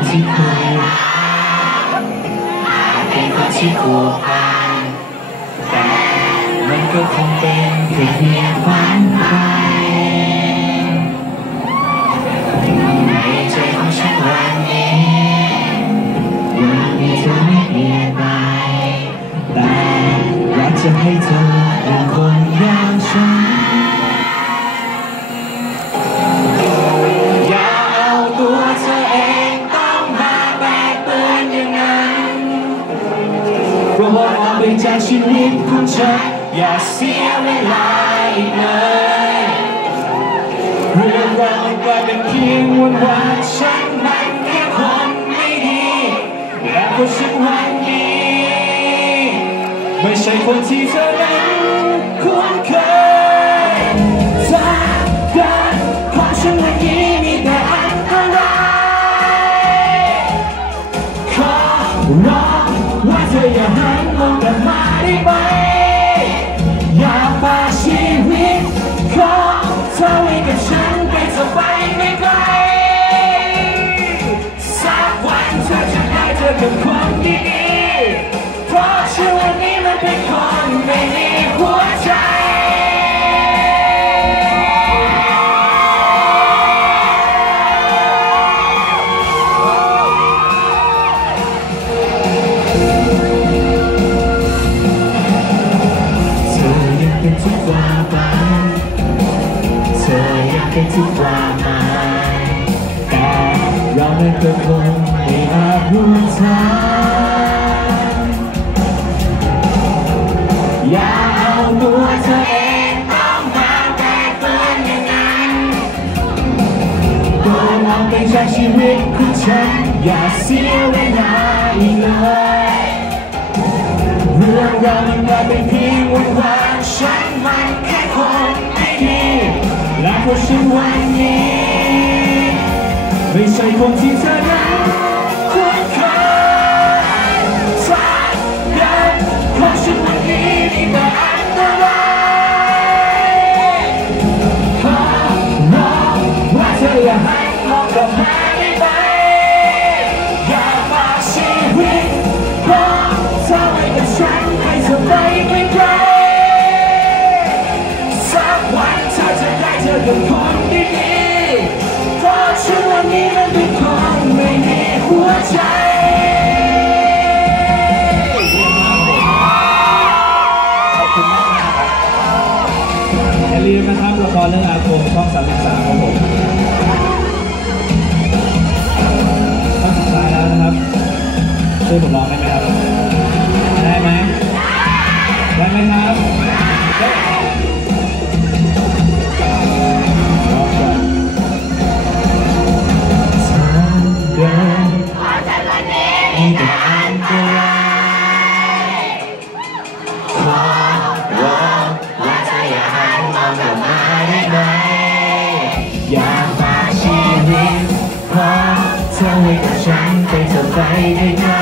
ความที่ผูกเป็นควที่ผูกพันแต่มันก็คงเป็นเพียงฝันไปในใจของฉันวันนี้ยังมีเธอไม่เปลี่ยนไปแต่อยากจะให้เธอ จากชีวิตของฉันอย่าเสียเวลาอีกเลยเรื่องราวมันกลายเป็นเพียงวันวานฉันมันแค่คนไม่ดีและคนสักวันนี้ไม่ใช่คนที่เธอนั้นคุ้นเคย เธออ อยันทุกความหมายแต่เราไม่เคยคงไม่อาจรู้ทางอย่าเอาตัวเธอเองต้องมาแบกเปื้อนอย่างนั้นตัวเราไปจาชีวิตของฉัน อย่าเสียเวลาอีกเลยเรื่องราวมันกลาเป็นเพียงวันวานฉันมันแค่คนไม่ดี และเพราะฉันวั เจอกับคนดีๆเพราะฉันวันนี้มันเป็นคนไม่มีหัวใจอบคุณมากนะครับอย่าลืมนะครับละครเรื่องอาโกงช่อง33ของผมช่องสุดท้ายแล้วนะครับช่วยผมร้องได้ไหม ไปได้ไกล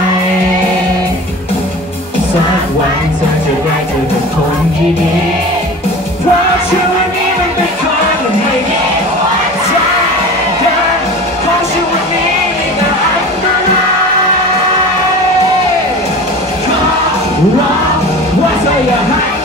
สักวันเธอจะได้เจอกับคนที่ดีเพราะชีวิตนี้มันเป็นคนไม่มีหัวใจเดินของชีวิตนี้มีแต่อันตรายขอร้อง